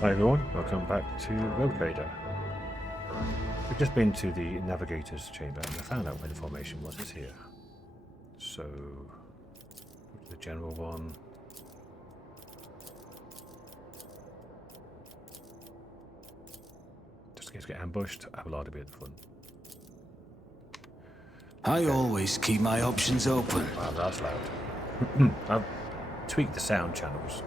Hi everyone, welcome back to Road Trader. We've just been to the navigator's chamber and I found out where the formation was. It's here. So, the general one. Just in case we get ambushed, Abelard will be at the front. I always keep my options open. Wow, that's loud. I've tweaked the sound channels.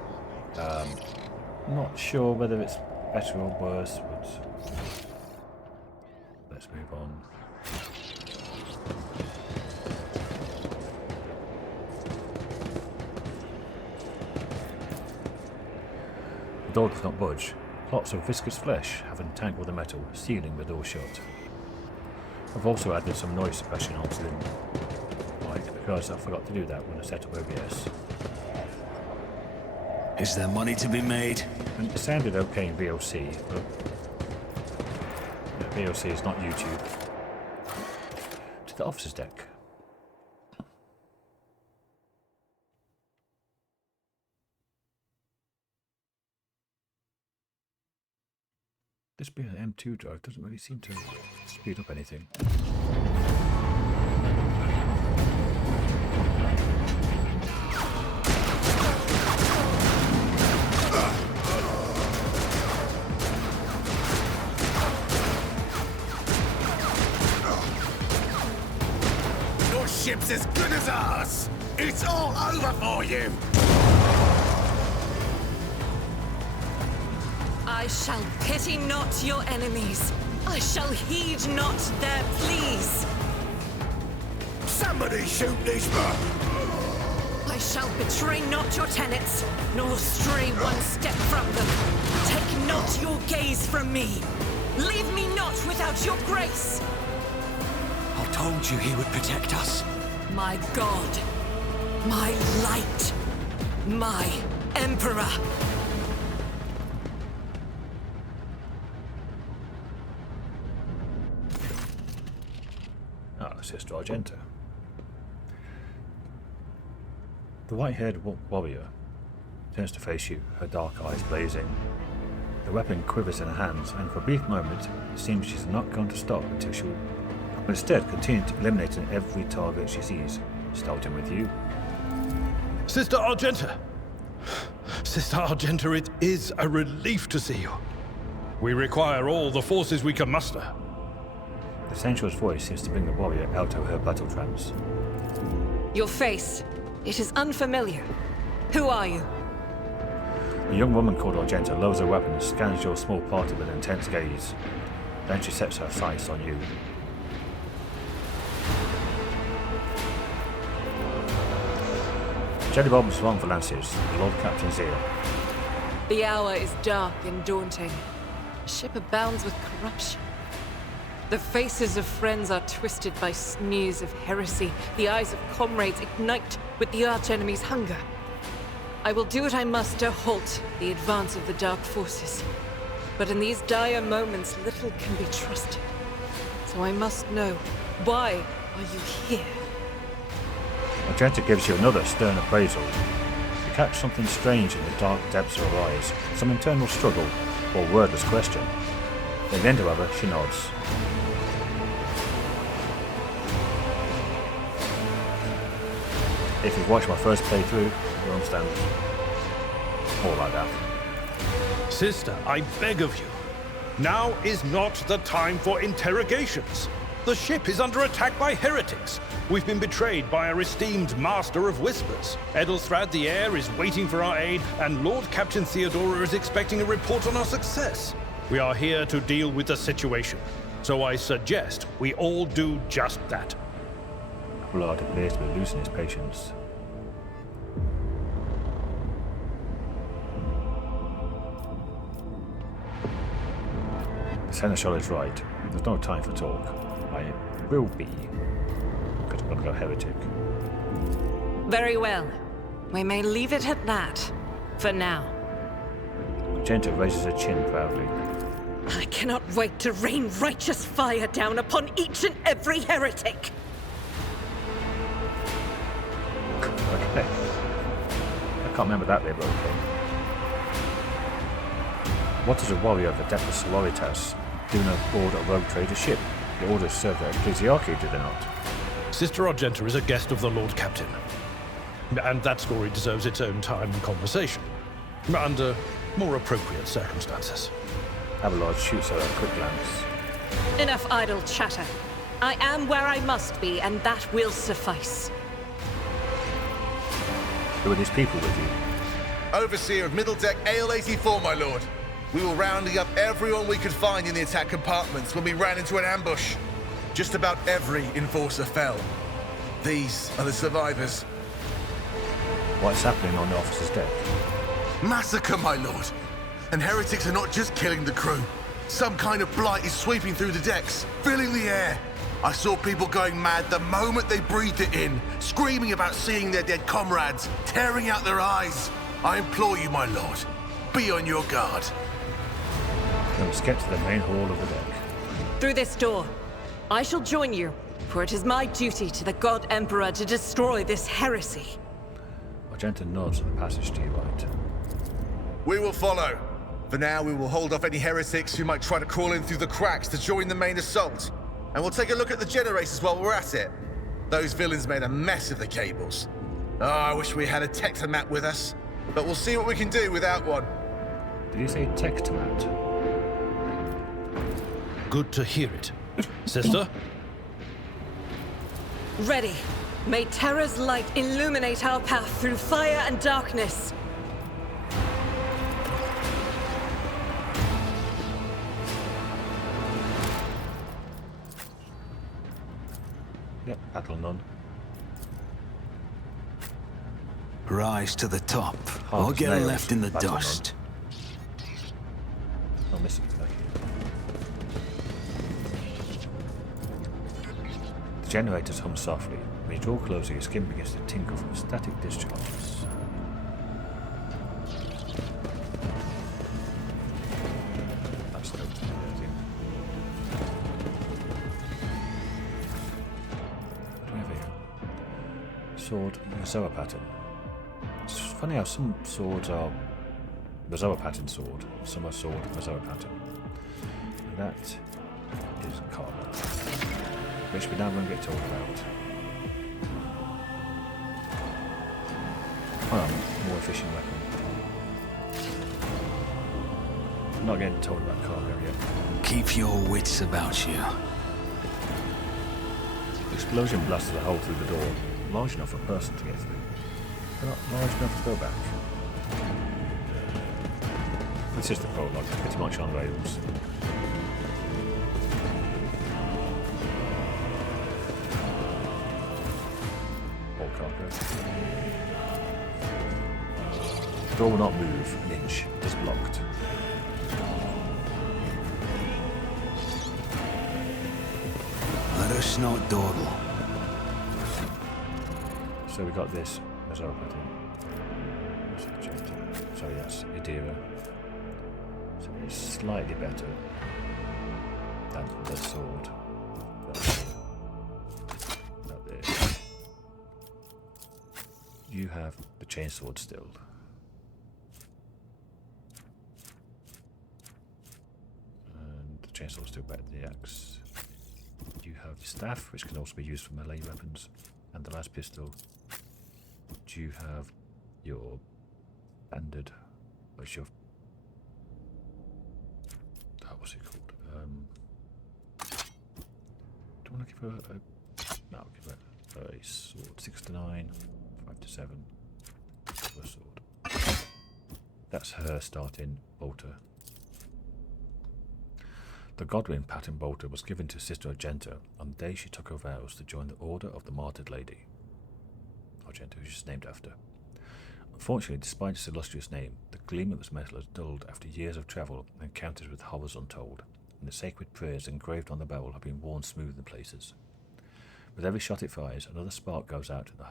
Not sure whether it's better or worse, but let's move on. The door does not budge. Clots of viscous flesh have entangled the metal, sealing the door shut. I've also added some noise suppression onto the mic because I forgot to do that when I set up OBS. Is there money to be made? And it sounded okay in VOC, but VOC is not YouTube. To the officer's deck. This being an M2 drive doesn't really seem to speed up anything. Your ship's as good as ours! It's all over for you! I shall pity not your enemies. I shall heed not their pleas. Somebody shoot these men! I shall betray not your tenets, nor stray one step from them. Take not your gaze from me. Leave me not without your grace. I told you he would protect us. My God, my light, my Emperor. Sister Argenta. The white-haired warrior turns to face you, her dark eyes blazing. The weapon quivers in her hands, and for a brief moment, it seems she's not going to stop until she will, but instead continue eliminating every target she sees, starting with you. Sister Argenta! Sister Argenta, it is a relief to see you. We require all the forces we can muster. The sensuous voice seems to bring the warrior out of her battle trance. Your face, it is unfamiliar. Who are you? The young woman called Argenta lowers her weapon and scans your small party with an intense gaze. Then she sets her sights on you. Jelly Bob swung for lances, the Lord Captain's ear. The hour is dark and daunting. The ship abounds with corruption. The faces of friends are twisted by sneers of heresy. The eyes of comrades ignite with the archenemy's hunger. I will do what I must to halt the advance of the dark forces. But in these dire moments, little can be trusted. So I must know, why are you here? Argenta gives you another stern appraisal. You catch something strange in the dark depths of her eyes, some internal struggle or wordless question. In the end, however, she nods. If you've watched my first playthrough, you'll understand more like that. Sister, I beg of you. Now is not the time for interrogations. The ship is under attack by heretics. We've been betrayed by our esteemed master of whispers. Edelstrad the heir is waiting for our aid, and Lord Captain Theodora is expecting a report on our success. We are here to deal with the situation, so I suggest we all do just that. Blood appears to be losing his patience. The Seneschal is right. There's no time for talk. I will be, because I'm going to go heretic. Very well. We may leave it at that, for now. Argenta raises her chin proudly. I cannot wait to rain righteous fire down upon each and every heretic. Okay. I can't remember that bit, but okay. What does a warrior of the Adeptus Sororitas do aboard a rogue trader ship? The orders serve their ecclesiarchy, do they not? Sister Argenta is a guest of the Lord Captain. And that story deserves its own time and conversation. Under more appropriate circumstances. Abelard shoots her a quick glance. Enough idle chatter. I am where I must be, and that will suffice. Who are these people with you? Overseer of Middle Deck AL-84, my lord. We were rounding up everyone we could find in the attack compartments when we ran into an ambush. Just about every enforcer fell. These are the survivors. What's happening on the officer's deck? Massacre, my lord. And heretics are not just killing the crew. Some kind of blight is sweeping through the decks, filling the air. I saw people going mad the moment they breathed it in, screaming about seeing their dead comrades, tearing out their eyes. I implore you, my lord, be on your guard. Let's get to the main hall of the deck. Through this door. I shall join you, for it is my duty to the God Emperor to destroy this heresy. Argenta nods at the passage to your right. We will follow. For now, we will hold off any heretics who might try to crawl in through the cracks to join the main assault. And we'll take a look at the generators while we're at it. Those villains made a mess of the cables. Oh, I wish we had a tectomat with us. But we'll see what we can do without one. Did you say tectomat? Good to hear it. Sister? Ready. May Terra's light illuminate our path through fire and darkness. Yep, battle none. Rise to the top, Half or get nails, left in the battle dust. I'll miss it today. The generators hum softly. When you draw closer, your skin begins to tinkle from static discharges. That's no thing. What do we have here? Sword, Mazoa pattern. It's funny how some swords are Mazoa pattern sword, some are sword Mazoa pattern. And that is Carla, which we now going to get told about. More efficient weapon. I'm not getting told about cargo yet. Keep your wits about you. The explosion blasted a hole through the door, large enough for a person to get through, but not large enough to go back. This is the prologue, pretty much on rails. All cargo. The door will not move an inch. It is blocked. Let us not dawdle. So we got this as our pattern. So yes, Idira. So it's slightly better than the sword. Not this. You have the chainsword still. And the chainsword still better than the axe. You have the staff, which can also be used for melee weapons, and the last pistol. Do you have your standard, which your what's it called? Do you want to give her a no? I'll give her a sword. 6 to 9, 5 to 7. A sword. That's her starting bolter. The Godwin pattern bolter was given to Sister Argenta on the day she took her vows to join the Order of the Martyred Lady. Argenta, who she's named after. Unfortunately, despite its illustrious name, the gleam of its metal has dulled after years of travel and encounters with horrors untold, and the sacred prayers engraved on the barrel have been worn smooth in places. With every shot it fires, another spark goes out in the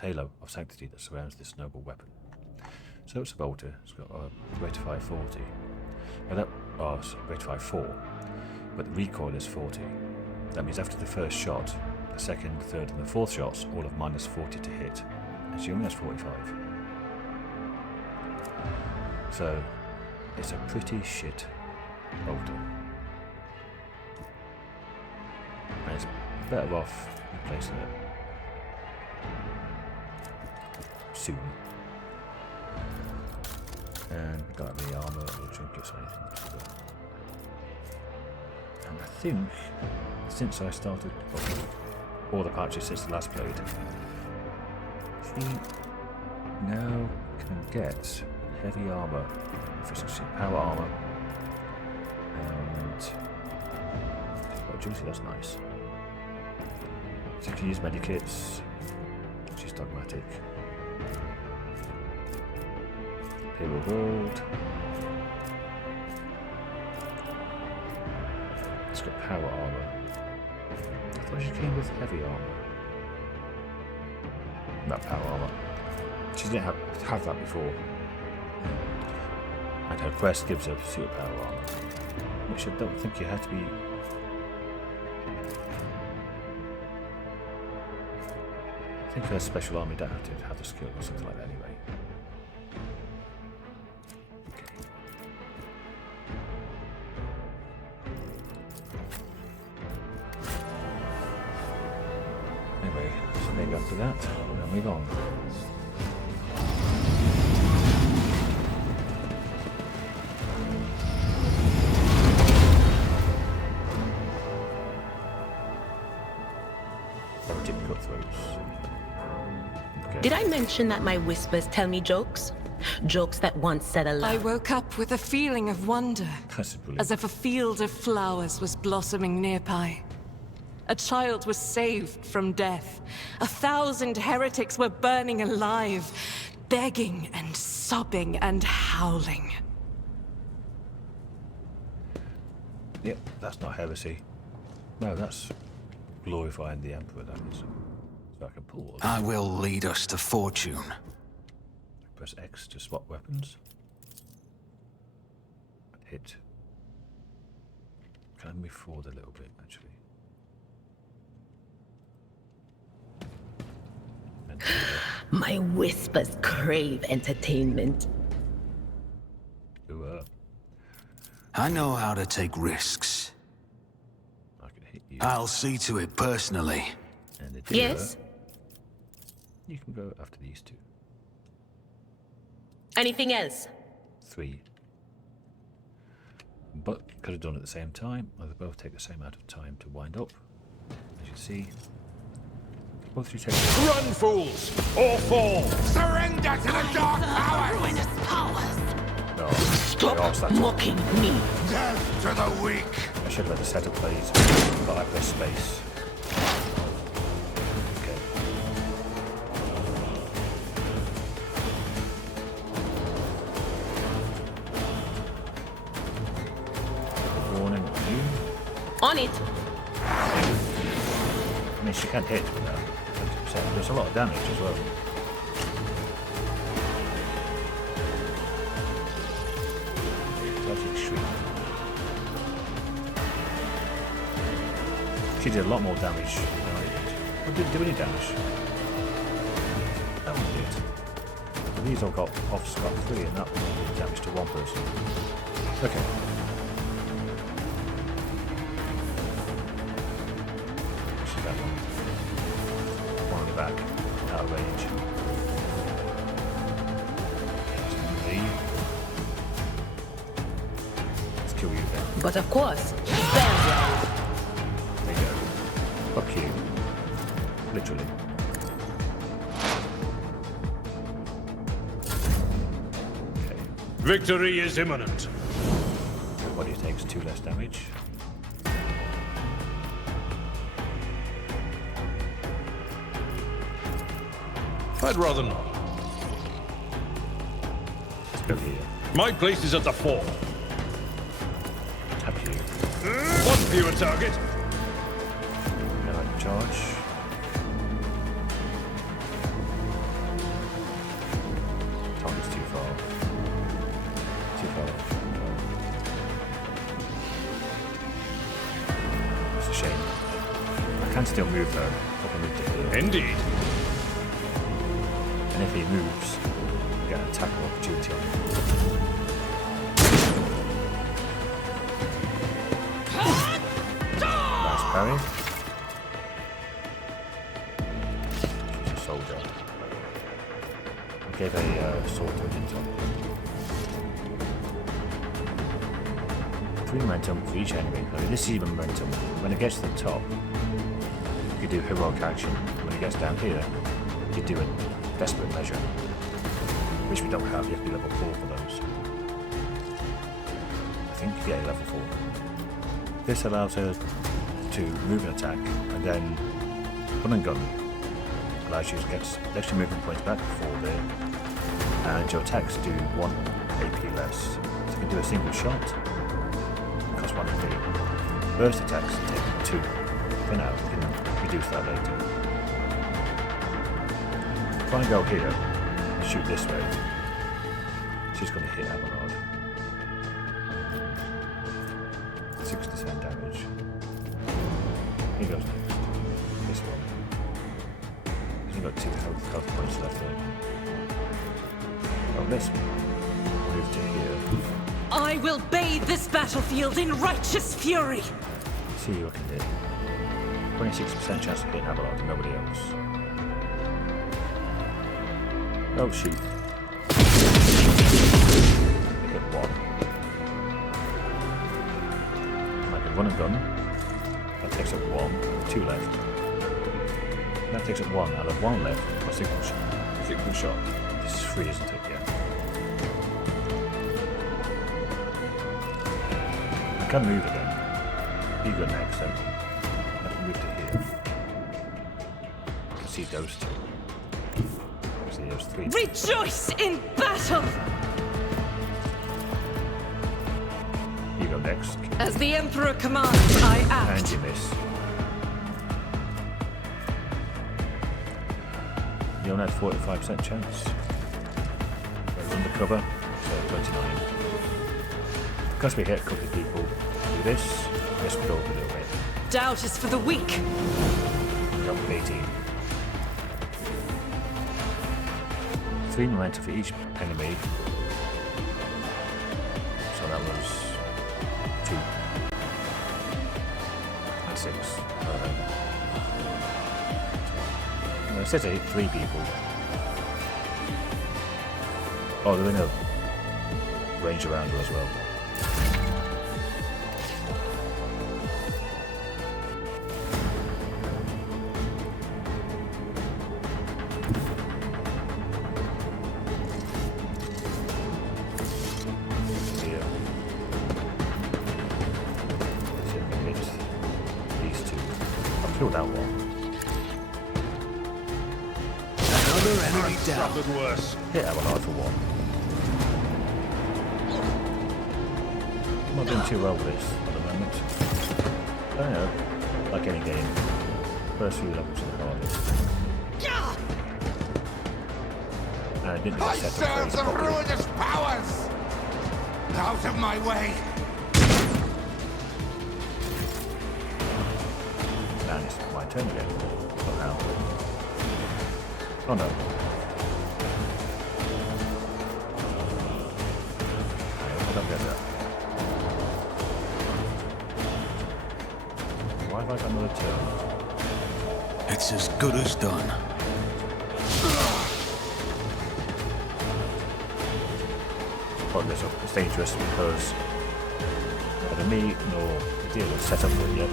halo of sanctity that surrounds this noble weapon. So it's a bolter. It's got a rate of fire 40. Rate of fire 4, but the recoil is 40. That means after the first shot, the second, third, and the fourth shots all have minus 40 to hit, and she only has 45. So it's a pretty shit bolter. And it's better off replacing it soon. And we don't have any armour or trinkets or anything. And I think since I started all the patches since the last blade, she now can get heavy armour, efficiency, power armour, and juicy, that's nice. So you can use medikits, which is dogmatic. Pyro gold. It's got power armour. I thought she came with heavy armour. Not power armour. She didn't have that before. And her quest gives her super power armour, which I don't think you had to be. I think her special army don't have to have the skill or something like that anyway. Okay. Anyway, so maybe after that, we'll move on. Did I mention that my whispers tell me jokes? Jokes that once said aloud. I woke up with a feeling of wonder, as if a field of flowers was blossoming nearby. A child was saved from death. 1,000 heretics were burning alive, begging and sobbing and howling. Yep, that's not heresy. No, that's glorifying the Emperor, that is. So I can pull. I will lead us to fortune. Press X to swap weapons. Hit. Can I move forward a little bit, actually? And My whispers crave entertainment. I know how to take risks. I can hit you. I'll see to it personally. And the Yes? You can go after these two. Anything else? 3. But could have done at the same time. They both take the same amount of time to wind up. As you see, both three take. Run, fools, or fall! Surrender to the dark power! Ruinous powers! No, Stop mocking me! Death to the weak! I should have had a set of plays, but I pressed space. Okay. Warning on you. On it! I mean, she can hit with that. 20%. There's a lot of damage as well. Tragic Shriek. She did a lot more damage than I did. But didn't do any damage. That one did. But these all got off scot-free, and that one did damage to one person. Okay. She's that one. One on the back, out of range. Let's kill you then. But of course, very well. There you go. Fuck you. Literally. Okay. Victory is imminent. Everybody takes 2 less damage. I'd rather not. Let's go here. My place is at the fore. Tap you. One fewer target. Now I can charge. Target's too far. Too far. It's a shame. I can still move though. If I move to here. Indeed. And if he moves, you get an attack opportunity on him. Barry? She's a soldier. I gave a sword to a didn't 3 momentum for each enemy. I mean, this is even momentum. When it gets to the top, you do heroic action. When it gets down here, you do a desperate measure. Which we don't have, you have to be level 4 for those. I think you get a level 4. This allows her to move and attack, and then run and gun allows you to get extra movement points back before there, and your attacks do 1 AP less. So you can do a single shot, cost 1 AP. Burst attacks take 2. For now, you can reduce that later. If I go here, shoot this way, she's going to hit Abelard. 6% damage. He goes next. This one. He's only got 2 health points left there. Oh, let's move to here. I will bathe this battlefield in righteous fury! See who I can hit. 26% chance of hitting Abelard and nobody else. Oh, shoot. Hit 1. I can run and gun. That takes up 1. 2 left. That takes up 1. I'll have 1 left for a single shot. This is free, isn't it? Yeah. I can move again. You go next, then. I can move to here. I can see those 2. There's 3. Rejoice in battle! You go next. As the Emperor commands, I And act. you miss. You only had 45% chance. Goes undercover, so 29. Because we hit a couple of people, do this we go over a little bit. Doubt is for the weak. Drop 18. 3 momentum for each enemy. So that was 2. And 6. It says I hit 3 people. Oh, they're in a range around her as well. Killed that one. Another enemy down. Suffered worse. Hit Abelard for 1. I'm not doing too well with this at the moment. I don't know, like any game. First few levels are the hardest. And I didn't really set up serve the properly. ruinous powers! Out of my way! And it's my turn again. Somehow. Oh no. I don't get that. Why have I got another turn? It's as good as done. Well, this is dangerous because neither me nor the dealer is set up for it yet.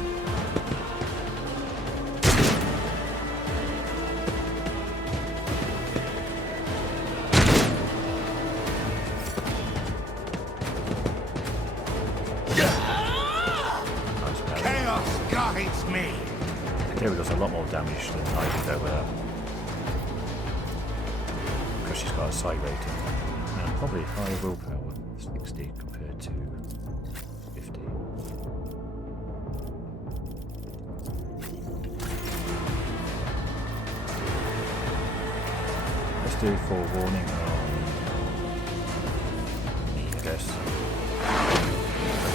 Chaos guides me! Here does a lot more damage than I did over there. Because she's got a psi rating. And probably higher willpower, 60 compared to 50. Let's do forewarning on me, I guess.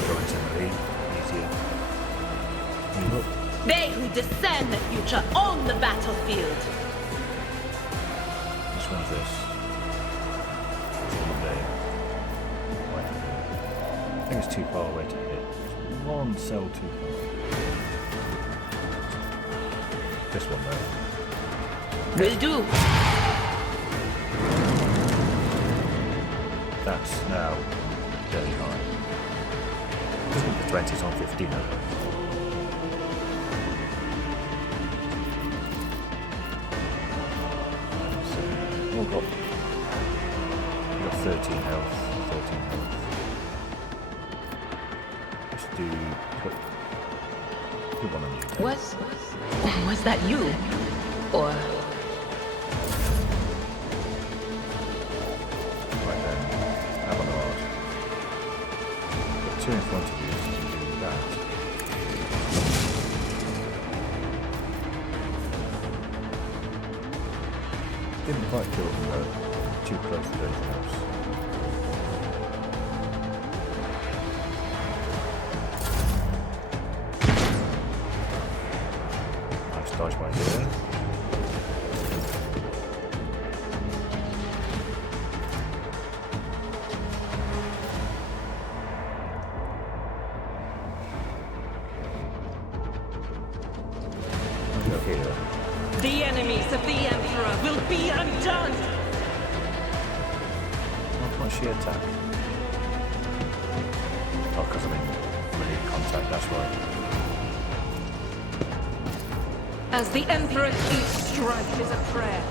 Go into the lead, easier. You look. They who discern the future own the battlefield. Which one's this? All day. Right there. I think it's too far away to hit. One cell too far. This one though. Will do. That's now very high. The 20's on 15 over. So, we've got 13 health, 13 health. Let's do put one on you. Was that you? Or Right then, Abelard. Got two in front of you, so you can do that. Didn't quite kill them though. Too close to those traps. Nice dodge by here. Here. The enemies of the Emperor will be undone! Why can't she attack? Oh, because I'm in melee contact, that's right. As the Emperor, each strike is a prayer.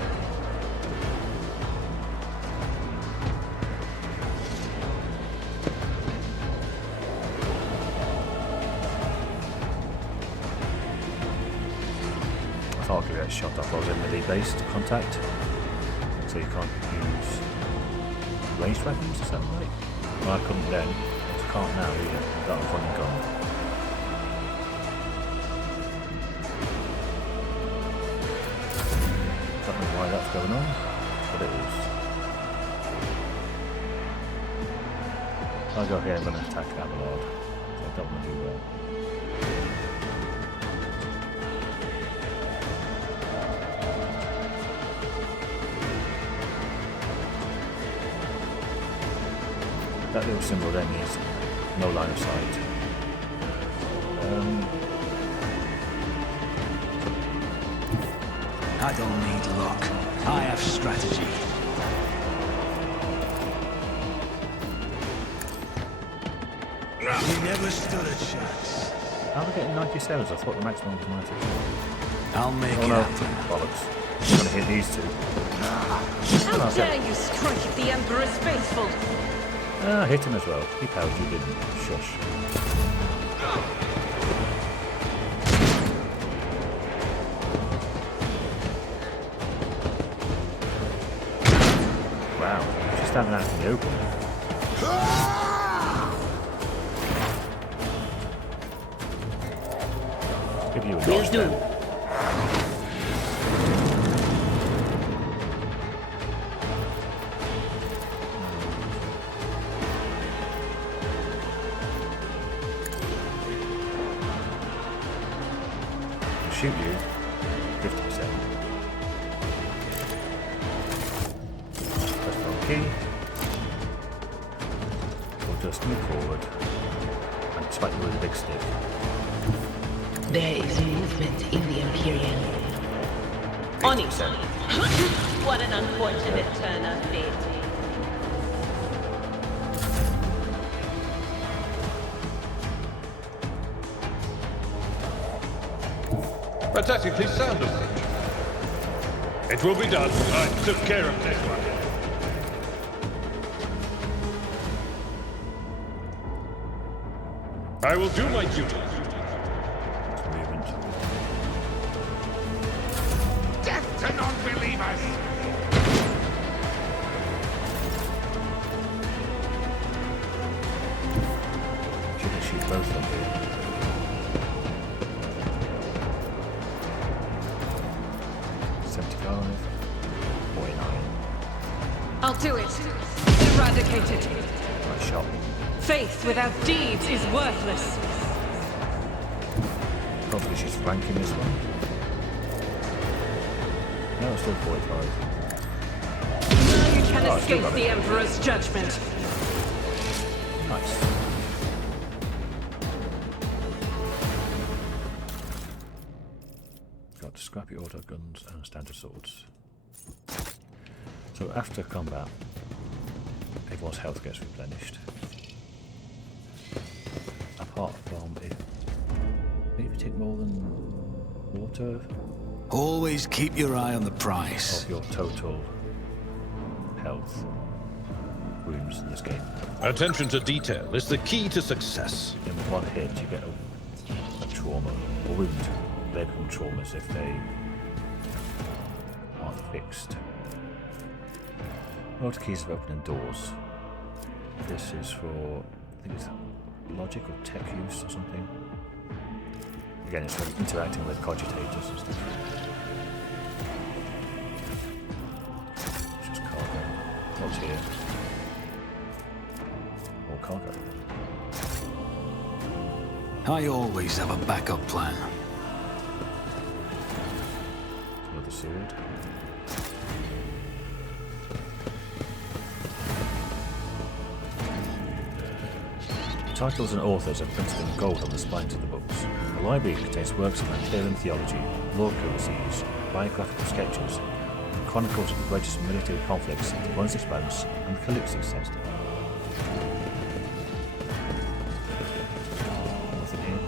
I'll give it a shot off. I was in melee-based contact, so you can't use ranged weapons, is that right? Well, I couldn't then, I can't now either. That was one gone. Don't know why that's going on, but it is. I'll go here, I'm going to attack Abelard, so I don't want to do that. That little symbol then is no line of sight. I don't need luck. I have strategy. We never stood a chance. How are we getting 97s? I thought the maximum was 92. I'll make Oh it no, happen. bollocks. I'm gonna hit these two. How dare you strike at the Emperor's faithful! Ah, hit him as well. He powered you, didn't. Shush. Wow, she's standing out in the open. Give you a will dodge do. then. Shoot you 50%. Press the key. We'll just move forward and smack you with a big stick. There is movement in the Imperium. On it. 80%. What an unfortunate turn of fate. Pathetically sound of it. It will be done. I took care of this one. I will do my duty. Movement. Death to non-believers! Should have shoot both of them. I'll do it. Eradicate it. Nice shot. Faith without deeds is worthless. Probably she's ranking this one. No, it's still 45. Now you can Oh, escape still got the it. Emperor's judgment. Nice. Got scrappy auto guns and standard swords. So after combat, everyone's health gets replenished. Apart from if you take more than water Always keep your eye on the prize. of your total health wounds in this game. Attention to detail is the key to success. And with one hit you get a trauma or wound. They become traumas if they aren't fixed. Motor keys for opening doors. This is for, I think it's logic or tech use or something. Again, it's for interacting with cogitators and stuff. It's just cargo. What's here? More cargo. I always have a backup plan. Another sword. Titles and authors are printed in gold on the spines of the books. The library contains works of Imperium theology, law codices, biographical sketches, and chronicles of the greatest military conflicts, the Koronus Expanse, and the Calypso set. Nothing here.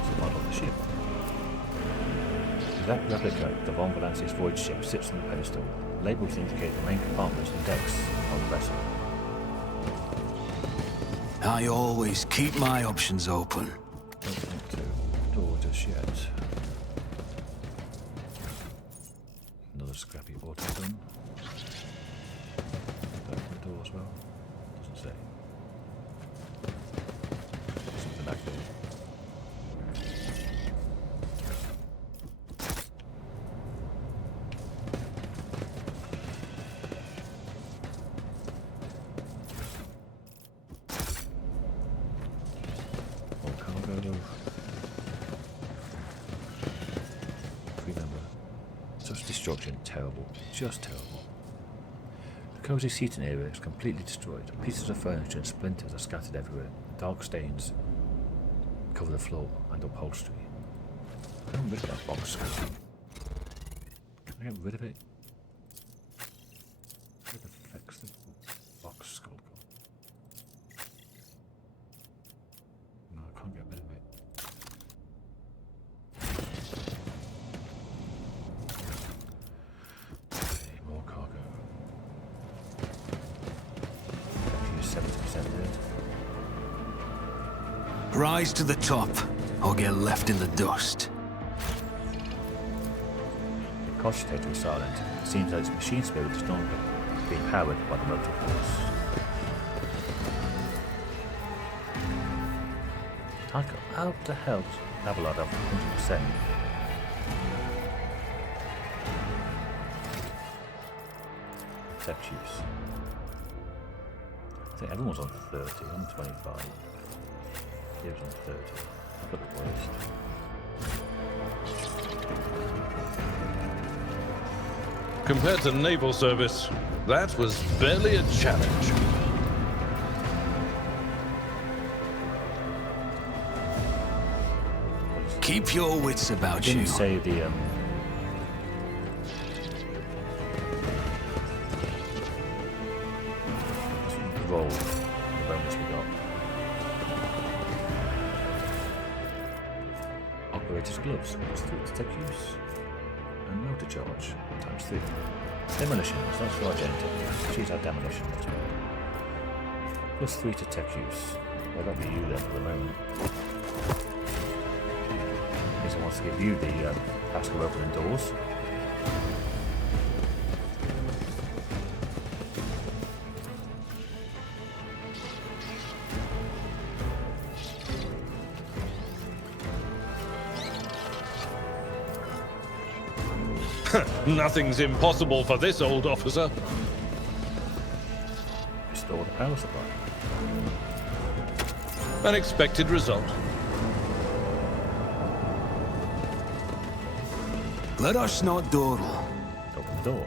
It's a model of the ship. That replica of the Bladedancer's voidship sits on the pedestal, labelled to indicate the main compartments and decks of the vessel. I always keep my options open. Don't think to door just yet. Another scrappy auto gun. Open the door as well. Doesn't say. Something back there. Remember, such destruction, terrible, just terrible. The cosy seating area is completely destroyed. Pieces of furniture and splinters are scattered everywhere. Dark stains cover the floor and upholstery. I don't rid of that box skull. Can I get rid of it? Where the fuck's the box skull gone? No, I can't get rid of it. Okay, more cargo. Actually, 70% there. Rise to the top, or get left in the dust. The cogitator is silent. It seems that its machine spirit is no longer being powered by the motor force. Tycho, how the hell does Avalon have 100%? Tech use. I think everyone's on 30, I'm 25. Here's on 30. I've got the worst. Compared to naval service, that was barely a challenge. Keep your wits about you. Didn't say the roll, the bonus we got. Operator's gloves, +3 to tech use, and motor charge, ×3. Demolition, it's not for Argenta. She's our demolition motor. +3 to tech use. Well, that'll be you then for the moment. Guess I wants to give you the task of opening doors. Nothing's impossible for this old officer. Restore the power supply. An expected result. Let us not dawdle. Open the door.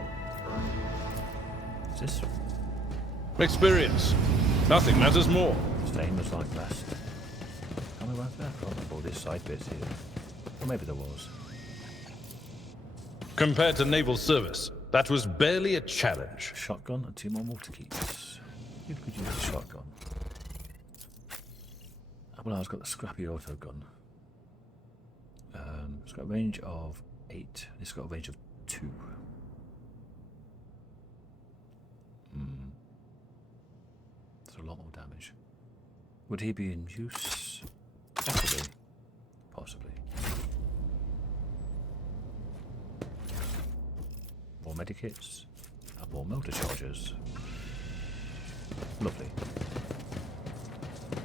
What's this? Experience. Nothing matters more. Same as like last. How many was there? I can't remember all these side bits here. Or maybe there was. Compared to naval service, that was barely a challenge. Shotgun and 2 more mortar keys. Who could use the shotgun? Well, I've got the scrappy auto gun. It's got a range of 8. It's got a range of 2. That's a lot more damage. Would he be in use? Possibly. Possibly. More medikits. More motor chargers. Lovely.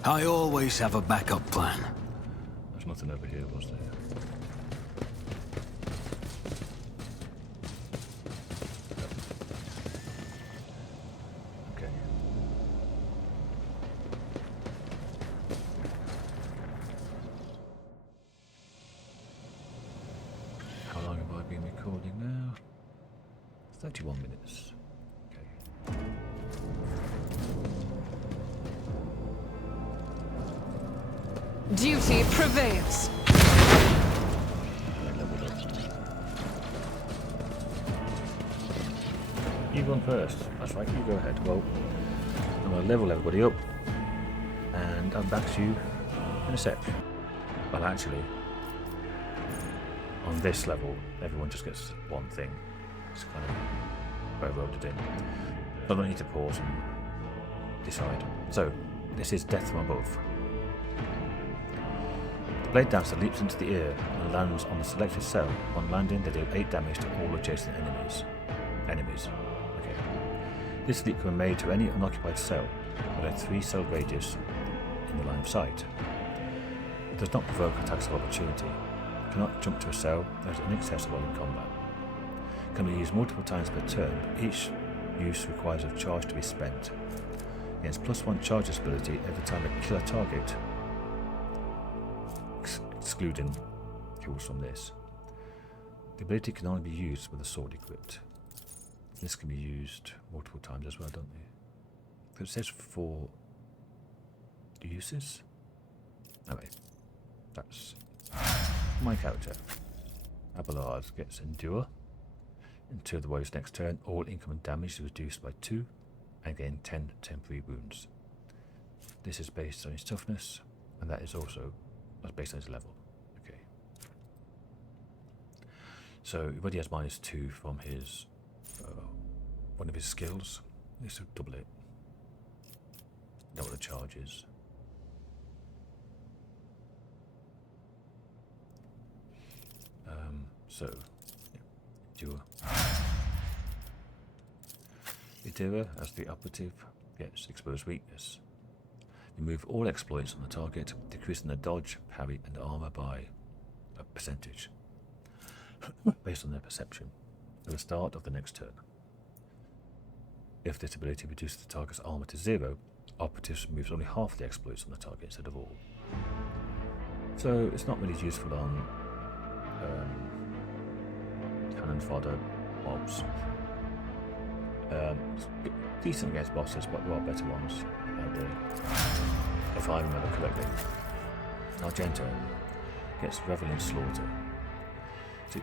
I always have a backup plan. There's nothing over here, was there? Okay. How long have I been recording now? 31 minutes. Okay. Duty prevails. You go on first. That's right, you go ahead. Well, I'm going to level everybody up, and I'm back to you in a sec. Well, actually, on this level, everyone just gets one thing. It's kind of railroaded in. I don't need to pause and decide. So, this is Death from Above. The Bladedancer leaps into the air and lands on the selected cell. On landing, they deal 8 damage to all adjacent enemies. Okay. This leap can be made to any unoccupied cell, with a 3-cell radius in the line of sight. It does not provoke attacks of opportunity. It cannot jump to a cell that is inaccessible in combat. It can be used multiple times per turn, but each use requires a charge to be spent. It gains +1 charge ability every time a killer target, excluding kills from this. The ability can only be used with a sword equipped. This can be used multiple times as well, don't they? So it says 4 uses. Anyway, that's my character. Abelard gets Endure. Until the warrior's next turn, all incoming damage is reduced by 2 and gain 10 temporary wounds. This is based on his toughness, and that is also based on his level. Okay. So he already has -2 from his one of his skills. This will double it. Know what the charge is. So, Endure. Theodora, as the operative, gets exposed weakness. Remove all exploits on the target, decreasing the dodge, parry, and armor by a percentage, based on their perception, at the start of the next turn. If this ability reduces the target's armor to 0, operative removes only half the exploits on the target instead of all. So it's not really useful on cannon fodder mobs. Decent against bosses, but there are better ones out there, if I remember correctly. Argento gets Reveling Slaughter. So,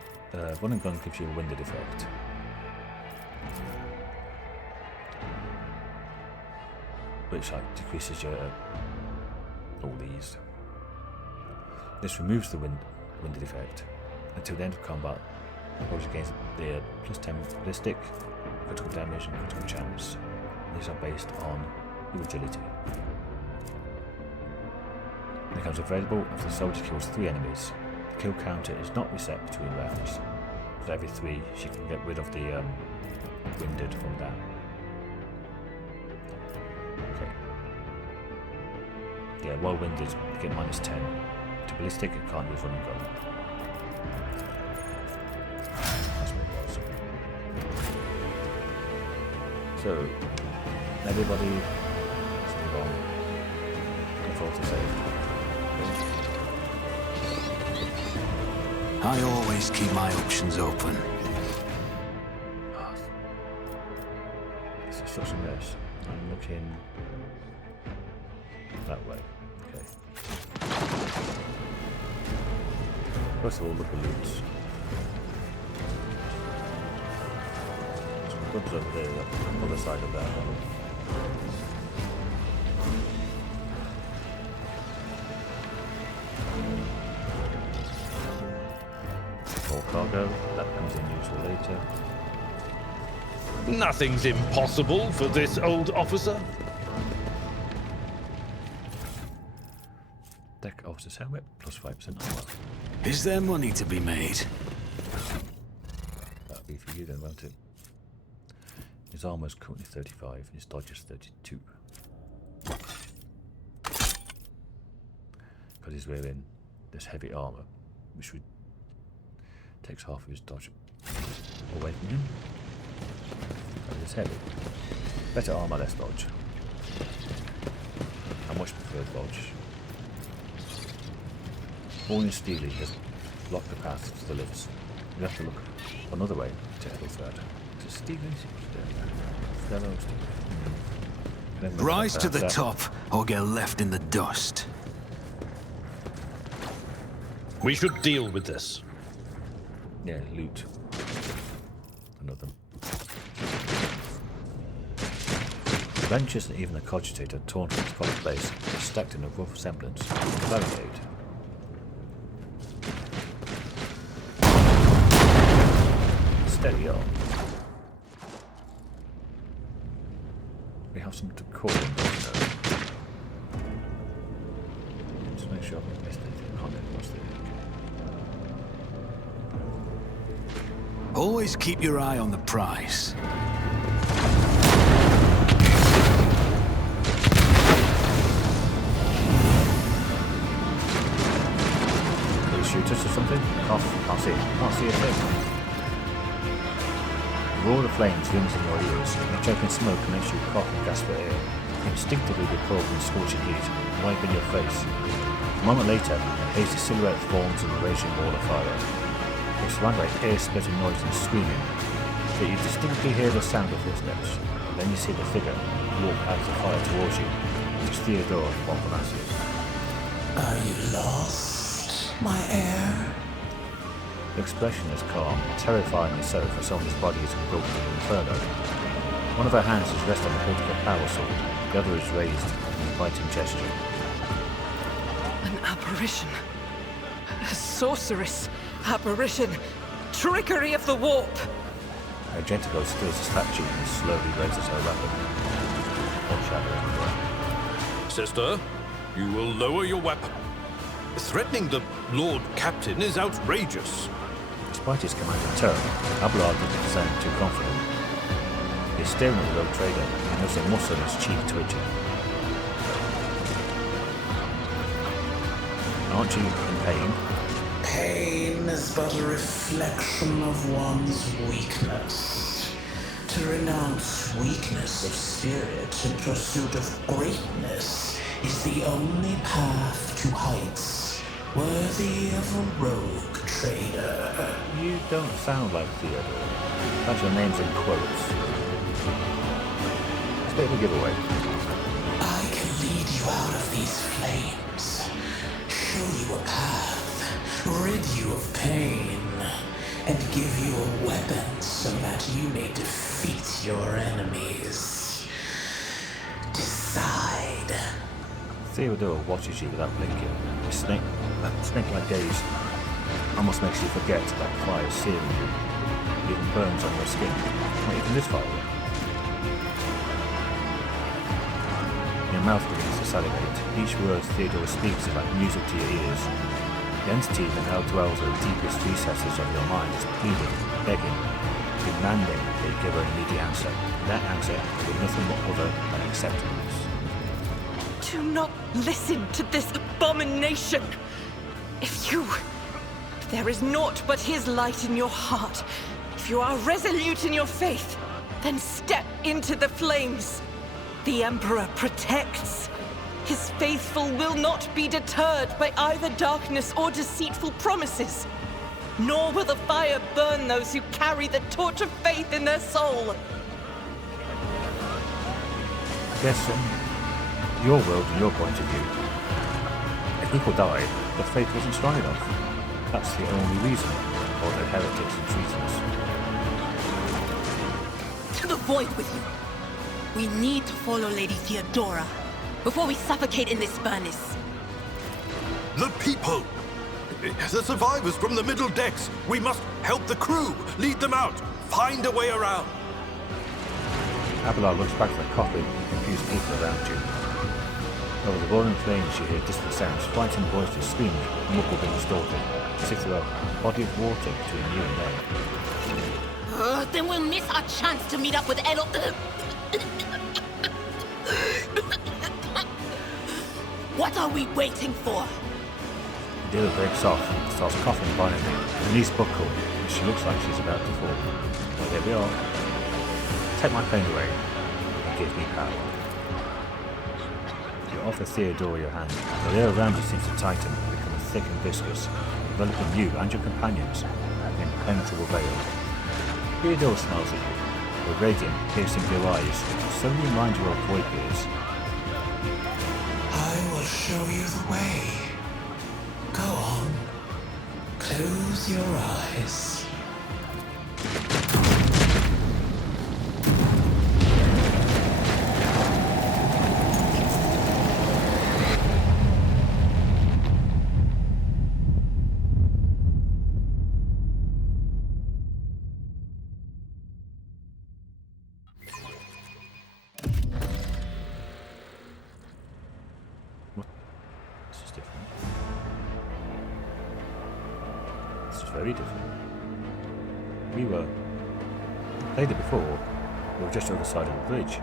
Run and Gun gives you a winded effect. Which decreases your all these. This removes the winded effect until the end of combat. Opposed against the +10 ballistic, critical damage, and critical chance. These are based on your agility. It becomes available if the soldier kills 3 enemies. The kill counter is not reset between rounds. For every 3, she can get rid of the winded from that. Okay. Yeah, while winded, you get -10. To ballistic, it can't use Run and Gun. That's what it was. So, everybody, let's move on. Control to save. I always keep my options open. Oh, this is such a mess. I'm looking. That way. Okay. First of all, look at loot. Some goods over there, on the other side of that one. More cargo, that comes in useful later. Nothing's impossible for this old officer. Deck officer's helmet, plus 5% armor. Is there money to be made? That'll be for you then, won't it? His armor's currently 35 and his dodge is 32. Because he's wearing this heavy armor, which would takes half of his dodge away from him. And it's heavy. Better armor, less dodge. I much prefer dodge. Born in Steely has blocked the path to the lifts. You have to look another way to Edelfred. To Steely? Rise to the top, or get left in the dust. We should deal with this. Yeah, loot. Another. Benches and even the cogitator torn from its proper place, stacked in a rough semblance. Barricade. Steady on. We have some to call them, don't we? Just make sure I haven't missed anything. Can't get across there. Always keep your eye on the prize. Will you shoot us or something? Can't see it. Can't see a thing. The roar of flames rings in your ears, and the choking smoke makes you cough and gasp for air. Instinctively recoil from the scorching heat, right in your face. A moment later, a hazy silhouette forms in a raging wall of fire. It's surrounded by ear-splitting noise and screaming, but you distinctly hear the sound of footsteps. Then you see the figure walk out of the fire towards you. It's Theodora from Encompasses. Are you lost, my heir? The expression is calm, terrifyingly so for someone's body is engulfed in an inferno. One of her hands is resting on the hilt of a power sword, the other is raised in a biting gesture. An apparition. A sorceress. Apparition. Trickery of the warp. Argentico stills a statue and slowly raises her weapon. Foreshadowing. Sister, you will lower your weapon. Threatening the Lord Captain is outrageous. Despite his commanding tone, Abelard doesn't sound too confident. He's staring at the rogue trader and knows a muscle in his cheek twitching. Aren't you in pain? Pain is but a reflection of one's weakness. To renounce weakness of spirit in pursuit of greatness is the only path to heights worthy of a rogue trader. You don't sound like Theodora. That's your name's in quotes. It's a bit of a giveaway. I can lead you out of these flames, show you a path, rid you of pain, and give you a weapon so that you may defeat your enemies. Decide. Theodora watches you without blinking. His snake-like gaze almost makes you forget that fire is searing you. It even burns on your skin. Not even this fire. Your mouth begins to salivate. Each word Theodora speaks is like music to your ears. The entity that now dwells in the deepest recesses of your mind is pleading, begging, demanding that you give her an immediate answer. That answer will be nothing other than acceptance. Do not listen to this abomination. If there is naught but his light in your heart, if you are resolute in your faith, then step into the flames. The Emperor protects. His faithful will not be deterred by either darkness or deceitful promises. Nor will the fire burn those who carry the torch of faith in their soul. Yes, sir. your world and your point of view. If people died, the faith wasn't strong enough. That's the only reason all the heretics and treasonous. To the void with you. We need to follow Lady Theodora before we suffocate in this furnace. The people! The survivors from the middle decks! We must help the crew! Lead them out! Find a way around! Abelard looks back at the coughing, confused people around you. Over the roaring flames you hear distant sounds, frightened voices screaming, muffled and distorted, as if there were a body of water between you and them. Then we'll miss our chance to meet up with Edel. What are we waiting for? The dealer breaks off and starts coughing violently. Her knees buckle, and she looks like she's about to fall. Well, here we are. Take my pain away and give me power. You offer Theodora your hand. The air around you seems to tighten, become thick and viscous, enveloping you and your companions in an impenetrable veil. Theodora smiles at you, her radiant, piercing blue eyes suddenly remind you of void beers. I will show you the way. Go on. Close your eyes. Very different. We played it before, we were just on the side of the bridge.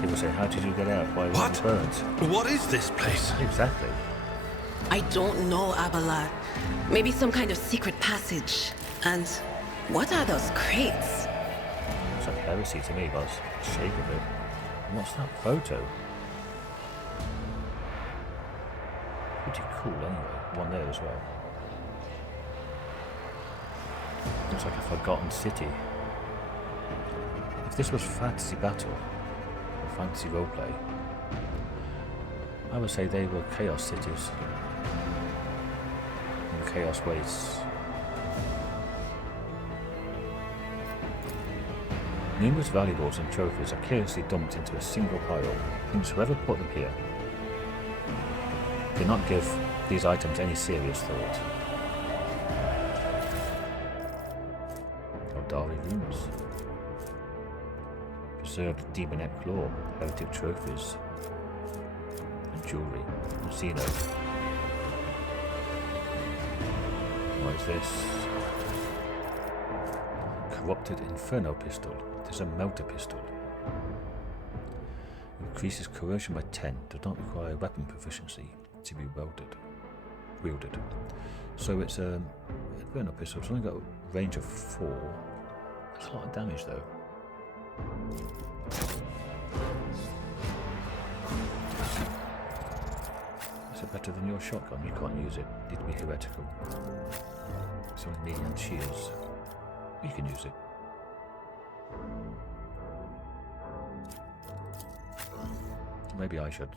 People say, how did you get out? Why were you burnt? What is this place? Exactly. I don't know, Abelard. Maybe some kind of secret passage. And what are those crates? Looks like Heresy to me, Buzz. The shape of it. And what's that photo? Pretty cool anyway. One there as well. Looks like a forgotten city. If this was fantasy battle or fantasy roleplay, I would say they were chaos cities and chaos wastes. Numerous valuables and trophies are carelessly dumped into a single pile, since whoever put them here did not give these items any serious thought. Rooms. Preserved demonet claw, heretic trophies, and jewellery. Casino. What is this? Corrupted Inferno pistol. It is a melter pistol. Increases corrosion by 10. Does not require weapon proficiency to be wielded. So it's a Inferno pistol. It's only got a range of 4. That's a lot of damage though. Is it better than your shotgun? You can't use it. Need to be heretical. It's only me and shields. You can use it. Maybe I should.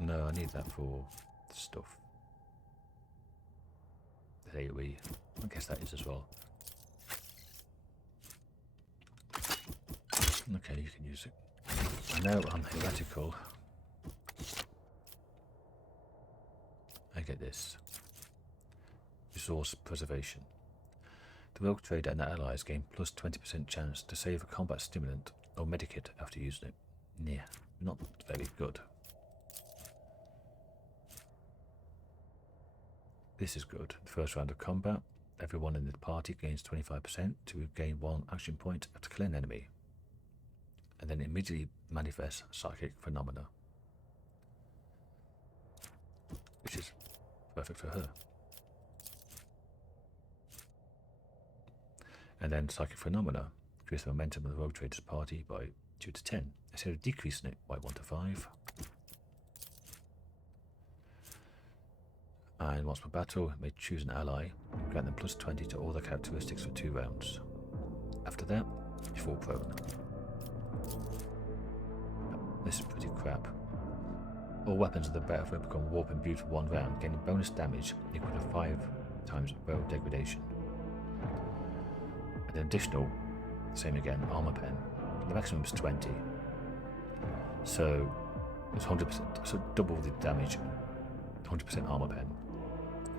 No, I need that for stuff. The AoE. I guess that is as well. Okay, you can use it. I know I'm heretical. I get this. Resource preservation. The rogue trader and their allies gain plus 20% chance to save a combat stimulant or medikit after using it. Yeah, not very good. This is good. The first round of combat, everyone in the party gains 25% to gain 1 action point after killing an enemy, and then immediately manifests psychic phenomena, which is perfect for her. And then psychic phenomena increase the momentum of the rogue trader's party by 2 to 10, instead of decreasing it by 1 to 5. And once per battle, it may choose an ally, grant them plus 20 to all their characteristics for 2 rounds. After that, you fall prone. This is pretty crap. All weapons of the battlefield become warp imbued for 1 round, gaining bonus damage equal to 5 times world degradation. And an additional, same again, armor pen. The maximum is 20. So it's 100%, so double the damage, 100% armor pen.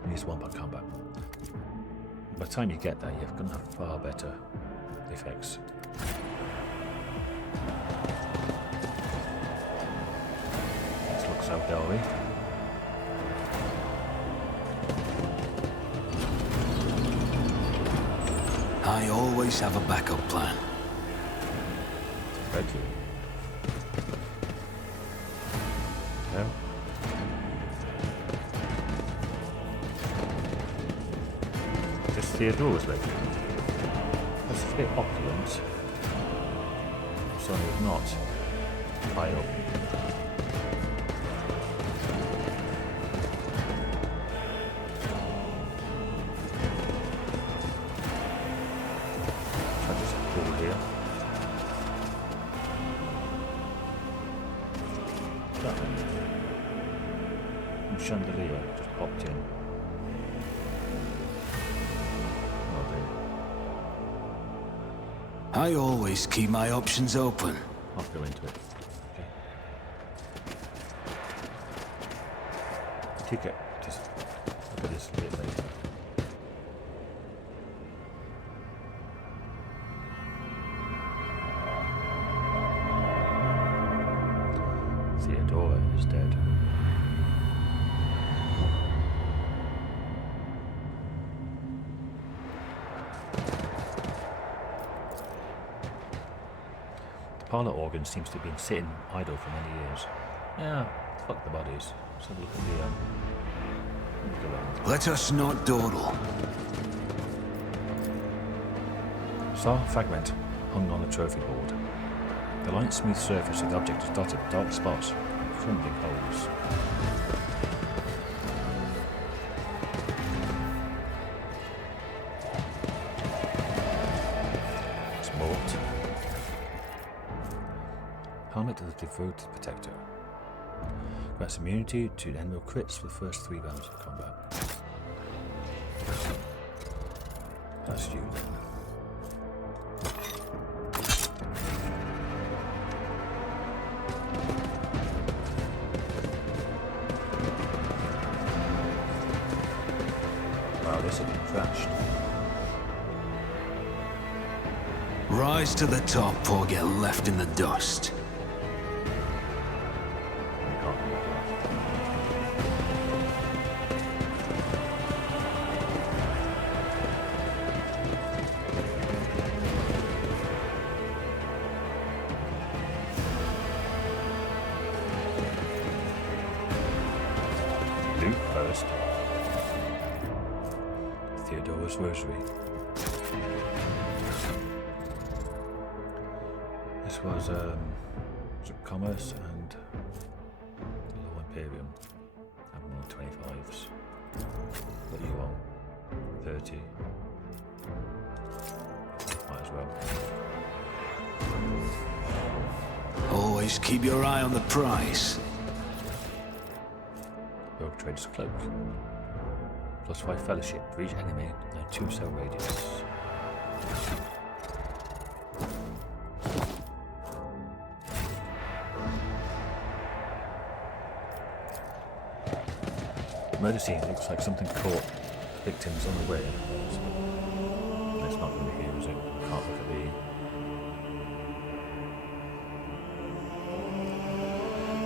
And it's 1 per combat. By the time you get that, you're going to have far better effects. Let's look south, are we? I always have a backup plan. Bedroom. No? This Theodora's bedroom. That's a bit opulent. So it's not Pyro. Chandelier just popped in. I always keep my options open. I'll go into it. Okay. Ticket. Just look at this a bit later. Theodora is dead. The parlour organ seems to have been sitting idle for many years. Yeah, fuck the bodies. Let's have a look at the look around. Let us not dawdle. Saw a fragment hung on the trophy board. The light smooth surface of the object is dotted with dark spots and crumbling holes. It's Mort. Helmet of the Devoted Protector. Grants immunity to enemy crits for the first 3 rounds of combat. That's you then. Wow, this has been trashed. Rise to the top or get left in the dust. First, Theodora's Rosary. This was Commerce and the Law Imperium. I'm on 25s. What are you on? 30. Might as well. Always keep your eye on the prize. Rogue Trader's Cloak. +5 fellowship for each enemy and 2 cell radius. Murder scene looks like something caught victims unaware. It's not going to be here, is it? I can't look at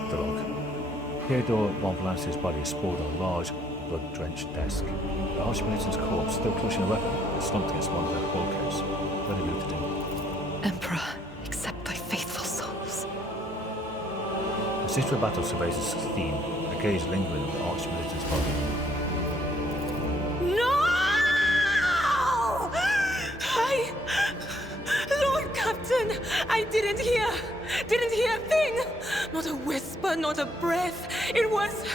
the log. Theodora von Valance's body is sprawled on a large, blood-drenched desk. The Archmilitant's corpse, still clutching a weapon, is slumped against one of their bulkheads. Where they looted him. Emperor, accept thy faithful souls. The sister of battle surveys this theme, her gaze lingering on the Archmilitant's body. No! Lord Captain, I didn't hear a thing. Not a whisper, not a breath. It was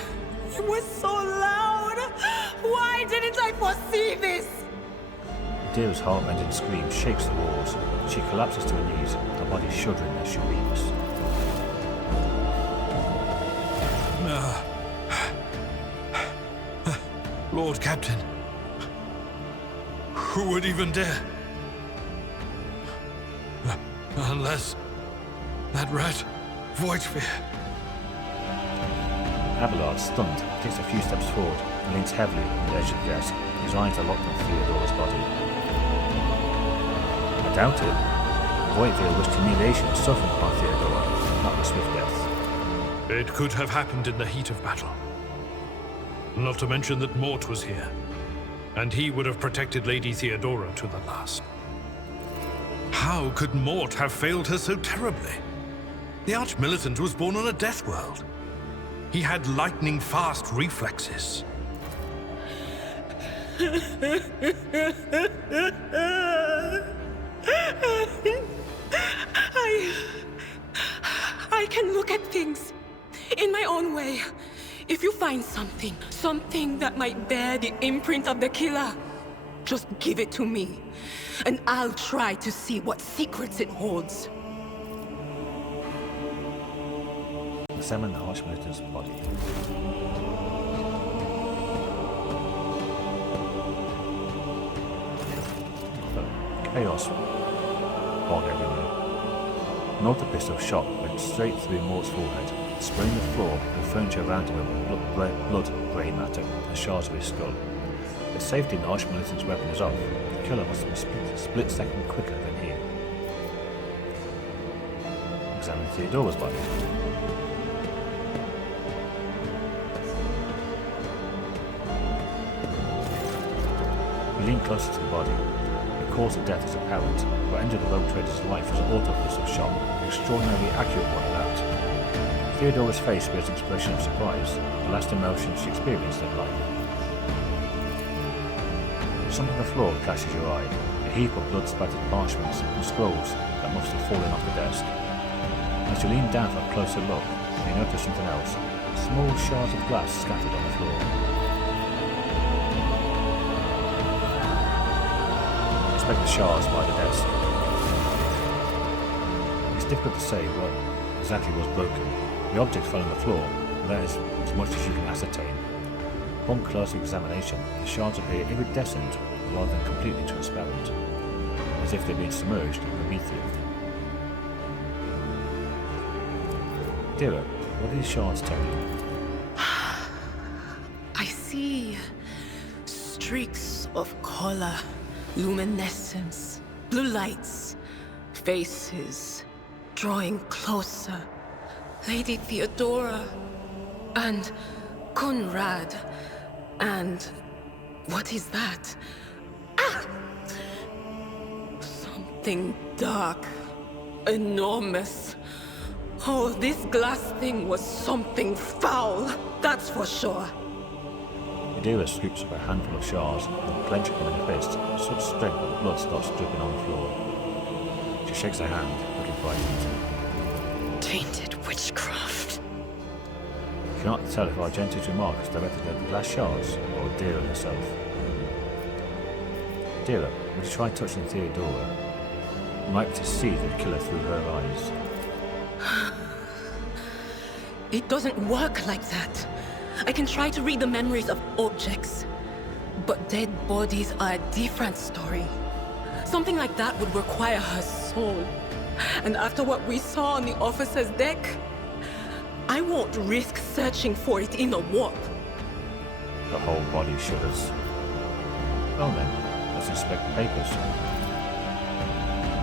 so loud. Why didn't I foresee this? Deera's heart-rending scream shakes the walls. She collapses to her knees, her body shuddering as she weeps. Lord Captain, who would even dare? Unless that rat, Voidsphere. Abelard, stunned, takes a few steps forward and leans heavily on the edge of the desk. His eyes are locked on Theodora's body. I doubt it. Voidsphere wished humiliation and suffering upon Theodora, not a swift death. It could have happened in the heat of battle. Not to mention that Mort was here, and he would have protected Lady Theodora to the last. How could Mort have failed her so terribly? The Arch-Militant was born on a death world. He had lightning-fast reflexes. I can look at things in my own way. If you find something that might bear the imprint of the killer, just give it to me, and I'll try to see what secrets it holds. Examine the Arch-Militant's body. Chaos fog everywhere. An auto pistol shot went straight through Mort's forehead, spraying the floor and the furniture around him with blood, grey matter, and shards of his skull. The safety in the Arch-Militant's weapon is off. The killer must have been a split second quicker than he. Examine Theodora's body. He leaned closer to the body. The cause of death is apparent. What ended the rogue trader's life was an auto pistol shot, an extraordinarily accurate one at that. Theodora's face bears an expression of surprise, the last emotion she experienced in life. Something on the floor catches your eye, a heap of blood-spattered parchments and scrolls that must have fallen off the desk. As you lean down for a closer look, you notice something else, small shards of glass scattered on the floor. Inspect the shards by the desk. It's difficult to say what exactly was broken. The object fell on the floor, and that is as much as you can ascertain. Upon closer examination, the shards appear iridescent rather than completely transparent, as if they'd been submerged in promethium. Dira, what do these shards tell you? I see streaks of color, luminescence, blue lights, faces, drawing closer. Lady Theodora, and Conrad, and what is that? Ah! Something dark, enormous. Oh, this glass thing was something foul, that's for sure. Adira scoops up a handful of shards and clenches them in her fist, such strength that blood starts dripping on the floor. She shakes her hand, looking frightened. Tainted witchcraft. You cannot tell if Argenti's remark is directed at the glass shards or Adira herself. Adira, would you try touching Theodora? You might be to see the killer through her eyes. It doesn't work like that. I can try to read the memories of objects, but dead bodies are a different story. Something like that would require her soul. And after what we saw on the officer's deck, I won't risk searching for it in a warp. The whole body shudders. Well then, let's inspect the papers.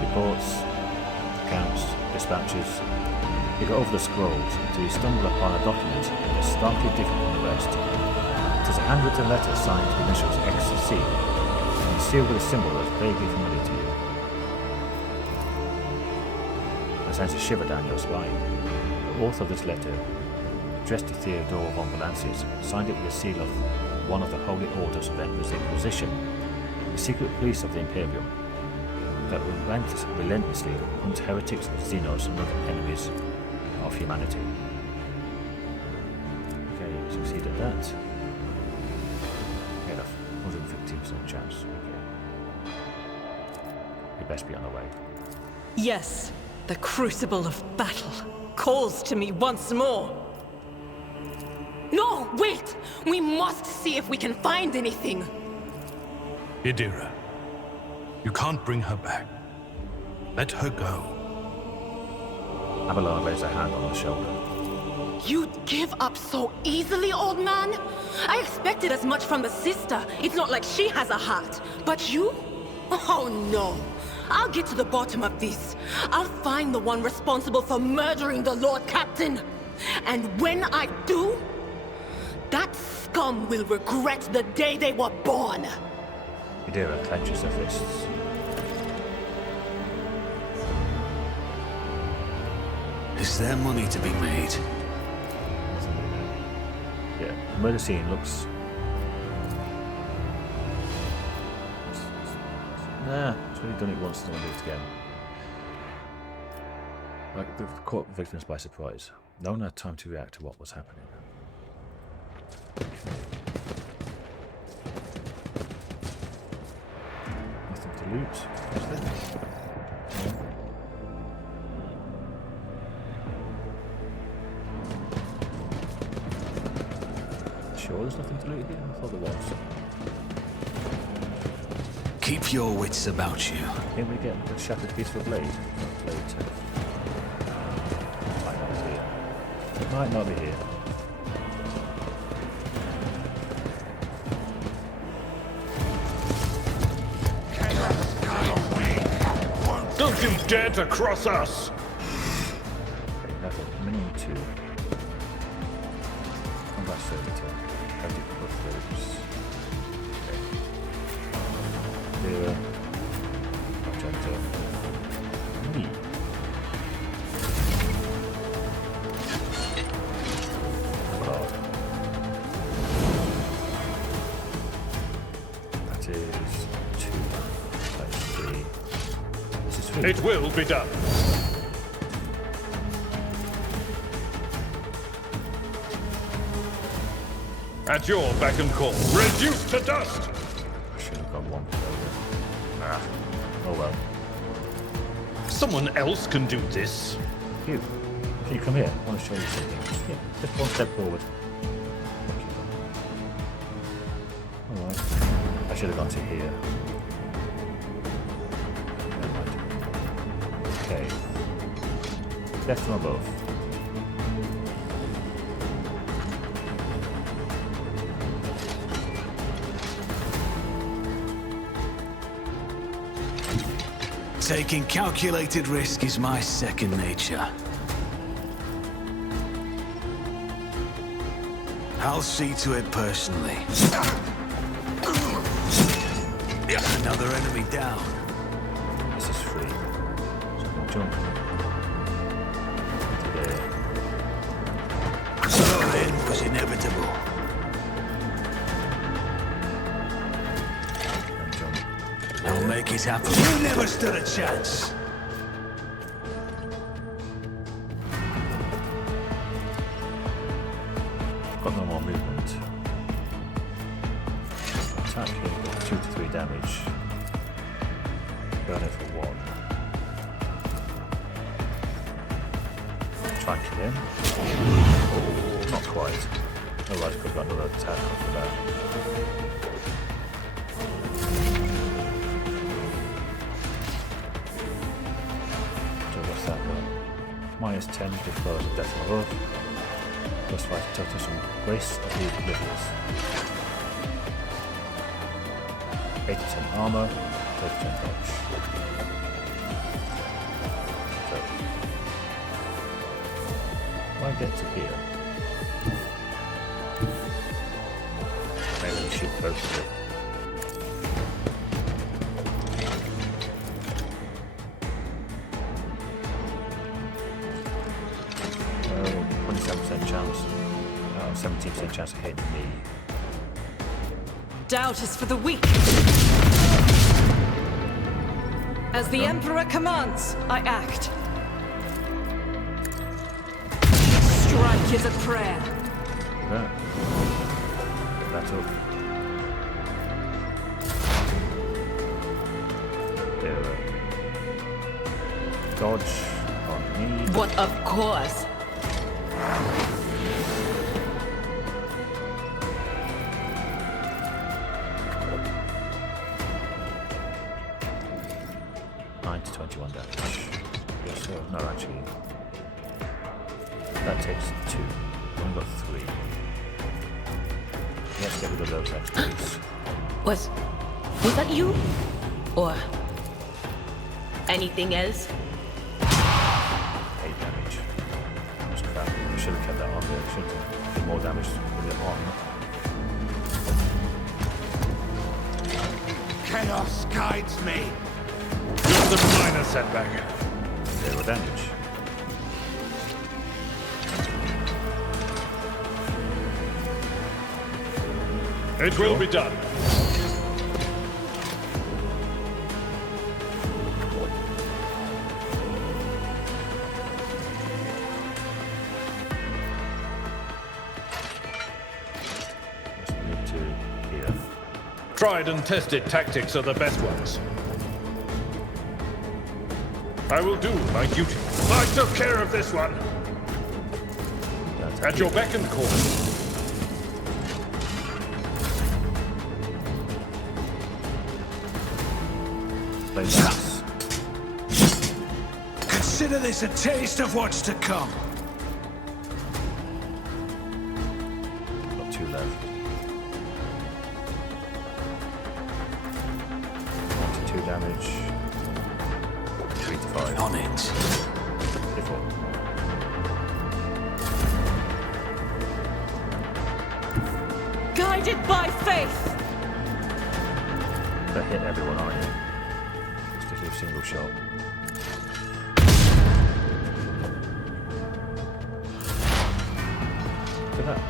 Reports, accounts, dispatches. You go over the scrolls until you stumble upon a document that is starkly different from the rest. It is a handwritten letter signed with the initials XC and sealed with a symbol that is vaguely familiar to you. It sends a shiver down your spine. The author of this letter, addressed to Theodora von Valancius, signed it with the seal of one of the Holy Orders of the Emperor's Inquisition, the secret police of the Imperium, that relentlessly hunt heretics, xenos, and other enemies of humanity. Okay, you succeed at that. Enough. 115% chance. Okay. You best be on the way. Yes, the crucible of battle calls to me once more. No, wait! We must see if we can find anything. Theodora, you can't bring her back. Let her go. Abelard lays a hand on her shoulder. You'd give up so easily, old man? I expected as much from the sister. It's not like she has a heart. But you? Oh no. I'll get to the bottom of this. I'll find the one responsible for murdering the Lord Captain. And when I do, that scum will regret the day they were born. Theodora clenches her fists. Is there money to be made? Yeah, the murder scene looks... Nah, it's really done it once, doesn't want to do it again. Like, they've caught victims by surprise. No one had time to react to what was happening. Nothing to loot, is there? No. Sure there's nothing to loot here? I thought there was. Keep your wits about you. Can we get a shattered piece of a blade? Blade too. Might not be here. It might not be here. Don't you dare to cross us! Okay, level minimum 2. Combat servitor. Heretic upgrades. Okay. Magenta. Me. Abelard. That is 2. That's 3. This is 3. It will be done. At your beck and call. Reduced to dust! I should have got one. Ah. Oh well. Someone else can do this. You. Can you come here? I want to show you something. Yeah, just one step forward. Alright. I should have gone to here. Never mind. Okay. Death from above. Taking calculated risk is my second nature. I'll see to it personally. Another enemy down. This is free. So I can jump. Into there. The end was inevitable. And jump. I'll make it happen. You never stood a chance. Got no more movement. Attack here, 2 to 3 damage. Burn it for 1. Try and kill him. Oh, not quite. Otherwise, could have got another attack after that. So what's that got? Minus 10 to close the death from above. Plus 5 to touch some grace of the oblivious. 80% armor, 30% dodge. So, when I get to here, maybe we shoot both of it. Oh, 27% chance. 17% chance of hitting me. Doubt is for the weak. As the Emperor commands, I act. Strike is a prayer. Look at that. Get that up. There. Dodge on me. But of course. 21 damage. Yes, so, no, actually, that takes 2. I've only got 3. Let's get rid of those extras. Was that you? Or anything else? 8 damage. That's crap. I should have kept that on there. I should have done more damage with it on. Chaos guides me. Just a minor setback. 0 damage. It will be done. Let's move to here. Tried and tested tactics are the best ones. I will do my duty. I took care of this one. At your beck and call. Bladedancer. Consider this a taste of what's to come. Got 2 left. 2 damage. 3 to 5. On it. 4. Guided by faith! That hit everyone, aren't you? Just to do a single shot. Did that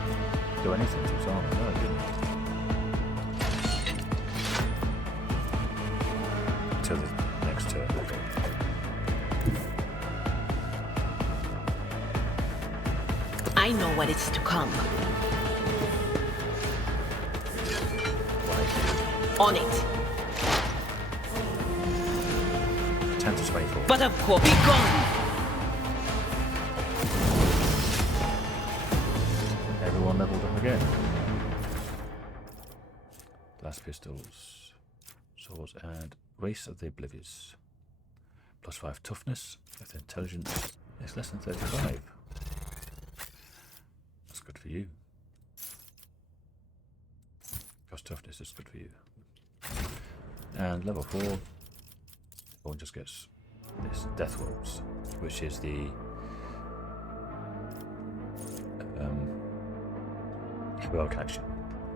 do anything to his armor? No, it didn't. Until the next turn. I know what is to come. On it. 10 to 24. But of course, be gone! Everyone leveled up again. Blast pistols, swords, and Race of the Oblivious. +5 toughness, with intelligence is less than 35. That's good for you. Because toughness is good for you. And level 4, everyone just gets this Death Wolves, which is the heroic action.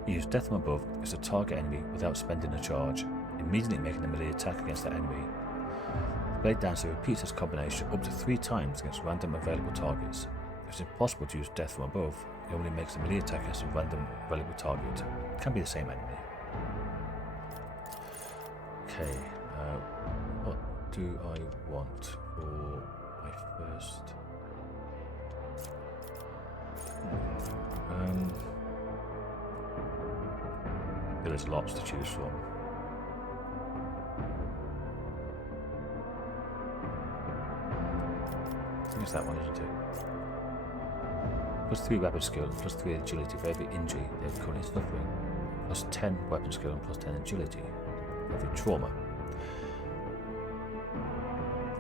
Use Death from above as a target enemy without spending a charge, immediately making a melee attack against that enemy. The Bladedancer repeats this combination up to 3 times against random available targets. If it's impossible to use Death from above, it only makes a melee attack against a random available target. It can be the same enemy. Okay, what do I want for my first? There's lots to choose from. I think it's that one, isn't it? +3 weapon skill, +3 agility for every injury they're currently suffering, +10 weapon skill and +10 agility for every trauma.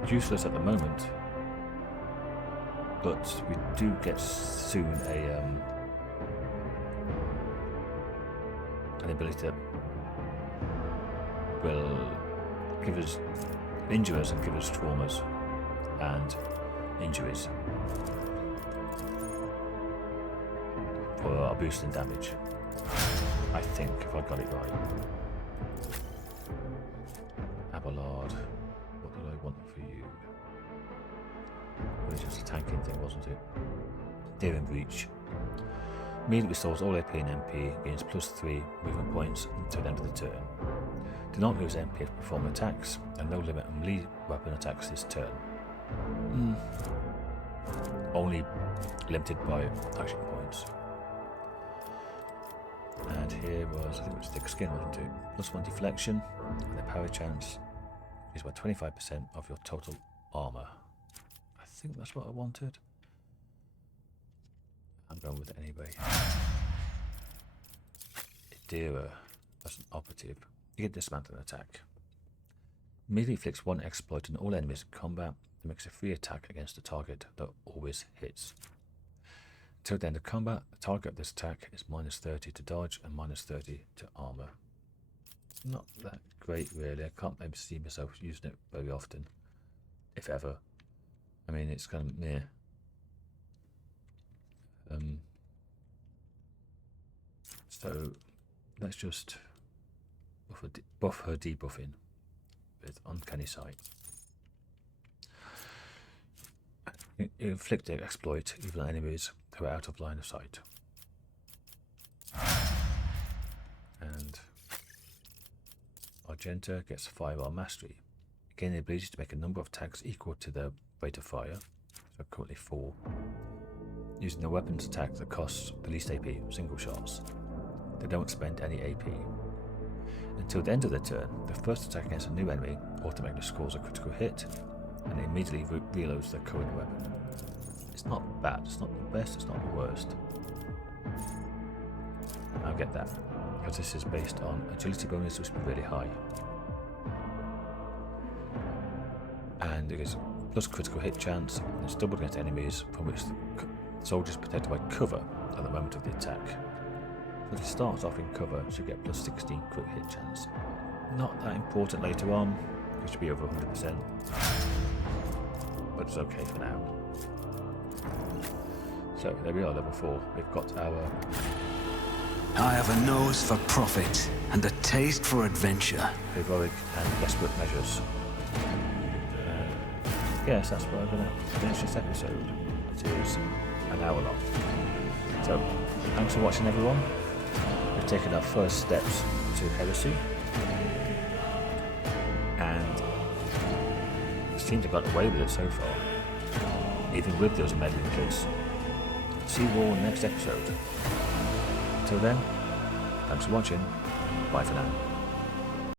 Useless at the moment, but we do get soon an ability that will give us injure us and give us traumas and injuries for our boost in damage. I think, if I got it right. Abelard, what did I want for you? Well, it's just a tanking thing, wasn't it? Daring Breach. Immediately restores all AP and MP, gains +3 movement points until the end of the turn. Do not lose MP if perform attacks, and no limit on melee weapon attacks this turn. Only limited by action points. And here was, I think it was thick skin, wasn't it? +1 deflection, and the power chance is by 25% of your total armor. I think that's what I wanted. I'm going with it anyway. Theodora, that's an operative. You get dismantle an attack. Immediately inflicts one exploit on all enemies in combat that makes a free attack against the target that always hits. Until the end of combat, the target of this attack is -30 to dodge and -30 to armor. Not that great really. I can't maybe see myself using it very often, if ever. I mean, it's kind of meh. So let's just buff her debuffing with Uncanny Sight. Inflict the exploit even on enemies who are out of line of sight. And Argenta gets Fireball Mastery. Gain the ability to make a number of attacks equal to their rate of fire, so currently 4, using a weapons attack that costs the least AP, single shots. They don't spend any AP. Until the end of the turn, the first attack against a new enemy automatically scores a critical hit and immediately reloads their current weapon. It's not bad, it's not the best, it's not the worst. I'll get that, because this is based on agility bonus, which will be really high. And it gives plus critical hit chance, and it's doubled against enemies from which the soldier is protected by cover at the moment of the attack. So if it starts off in cover, it should get plus 16 crit hit chance. Not that important later on, it should be over 100%, but it's okay for now. So there we are, level 4. We've got our... I have a nose for profit and a taste for adventure. Heroic and desperate measures. Yes, that's where I'm going to finish this episode. It is an hour long. So, thanks for watching everyone. We've taken our first steps to Heresy. And it seems to have got away with it so far. Even with those meddling kids. See you all in the next episode. Until then, thanks for watching. Bye for now.